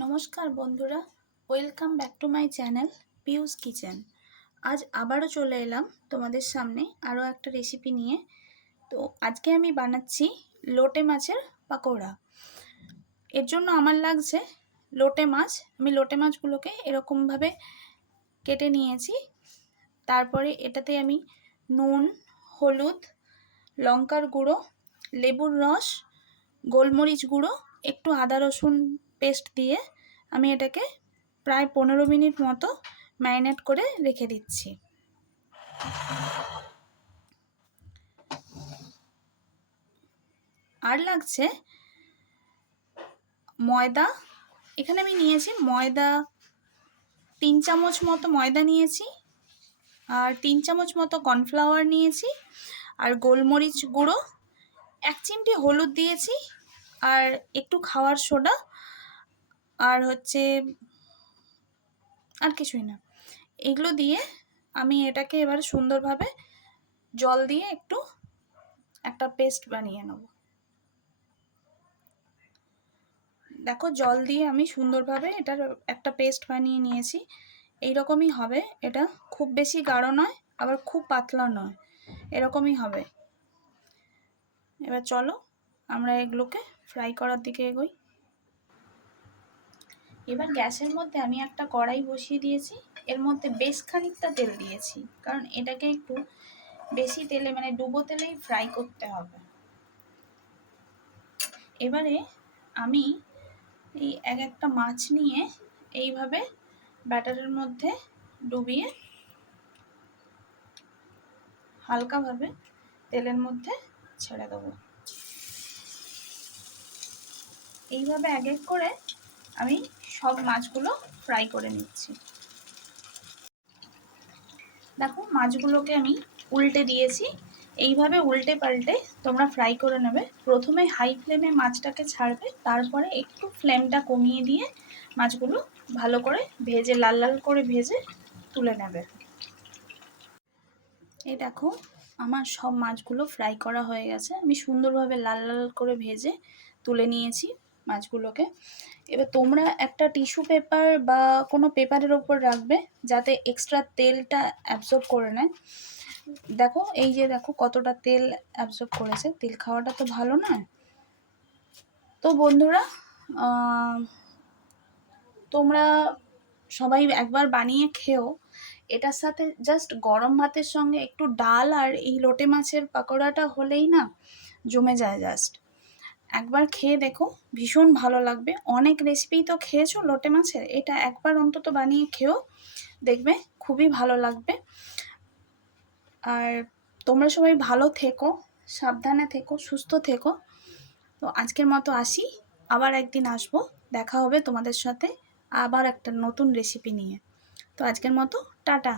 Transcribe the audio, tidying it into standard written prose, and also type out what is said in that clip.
নমস্কার বন্ধুরা, welcome back to my channel পিউস kitchen. আজ আবারও চলে এলাম তোমাদের সামনে আরও একটা রেসিপি নিয়ে। তো আজকে আমি বানাচ্ছি লোটে মাছের পাকোড়া। এর জন্য আমার লাগছে লোটে মাছ। আমি লোটে মাছগুলোকে এরকমভাবে কেটে নিয়েছি। তারপরে এটাতে আমি নুন, হলুদ, লঙ্কার গুঁড়ো, লেবুর রস, গোলমরিচ গুঁড়ো, একটু আদা রসুন পেস্ট দিয়ে আমি এটাকে প্রায় 15 মিনিট মতো ম্যারিনেট করে রেখে দিচ্ছি। আর লাগছে ময়দা। এখানে আমি নিয়েছি ময়দা 3 চামচ মতো ময়দা নিয়েছি, আর 3 চামচ মতো কর্নফ্লাওয়ার নিয়েছি, আর গোলমরিচ গুঁড়ো, 1 চিমটি হলুদ দিয়েছি, আর একটু খাওয়ার সোডা, আর আর কিছুই না। এগুলো দিয়ে আমি এটাকে এবার সুন্দরভাবে জল দিয়ে একটু একটা পেস্ট বানিয়ে নেব। দেখো, জল দিয়ে আমি সুন্দরভাবে এটার একটা পেস্ট বানিয়ে নিয়েছি। এইরকমই হবে এটা, খুব বেশি গাঢ় নয় আবার খুব পাতলা নয়, এরকমই হবে। এবার চলো আমরা এগুলোকে ফ্রাই করার দিকে এগোই। এবার গ্যাসের মধ্যে আমি একটা কড়াই বসিয়ে দিয়েছি। এর মধ্যে বেশ খানিকটা তেল দিয়েছি, কারণ এটাকে একটু বেশি তেলে মানে ডুবো তেলেই ফ্রাই করতে হবে। এবারে আমি এই এক একটা মাছ নিয়ে এইভাবে ব্যাটারের মধ্যে ডুবিয়ে হালকাভাবে তেলের মধ্যে ছেড়ে দেবো। এইভাবে এক এক করে আমি সব মাছগুলো ফ্রাই করে নিচ্ছি। দেখো, মাছগুলোকে আমি উল্টে দিয়েছি। এইভাবে উল্টে পাল্টে তোমরা ফ্রাই করে নেবে। প্রথমে হাই ফ্লেমে মাছটাকে ছাড়বে, তারপরে একটু ফ্লেমটা কমিয়ে দিয়ে মাছগুলো ভালো করে ভেজে লাল লাল করে ভেজে তুলে নেবে। এই দেখো, আমার সব মাছগুলো ফ্রাই করা হয়ে গেছে। আমি সুন্দরভাবে লাল লাল করে ভেজে তুলে নিয়েছি মাছগুলোকে। এবার তোমরা একটা টিস্যু পেপার বা কোনো পেপারের ওপর রাখবে, যাতে এক্সট্রা তেলটা অ্যাবজর্ব করে নেয়। দেখো, এই যে দেখো কতটা তেল অ্যাবজর্ব করেছে। তেল খাওয়াটা তো ভালো নয়। তো বন্ধুরা, তোমরা সবাই একবার বানিয়ে খেও। এটার সাথে জাস্ট গরম ভাতের সঙ্গে একটু ডাল আর এই লোটে মাছের পাকোড়াটা হলেই না জমে যায়। জাস্ট একবার খেয়ে দেখো, ভীষণ ভালো লাগবে। অনেক রেসিপি তো খেয়েছো লোটে মাছের, এটা একবার অন্তত বানিয়ে খেও, দেখবে খুবই ভালো লাগবে। আর তোমরা সবাই ভালো থেকো, সাবধানে থেকো, সুস্থ থেকো। তো আজকের মতো আসি, আবার একদিন আসবো, দেখা হবে তোমাদের সাথে আবার একটা নতুন রেসিপি নিয়ে। তো আজকের মতো টাটা।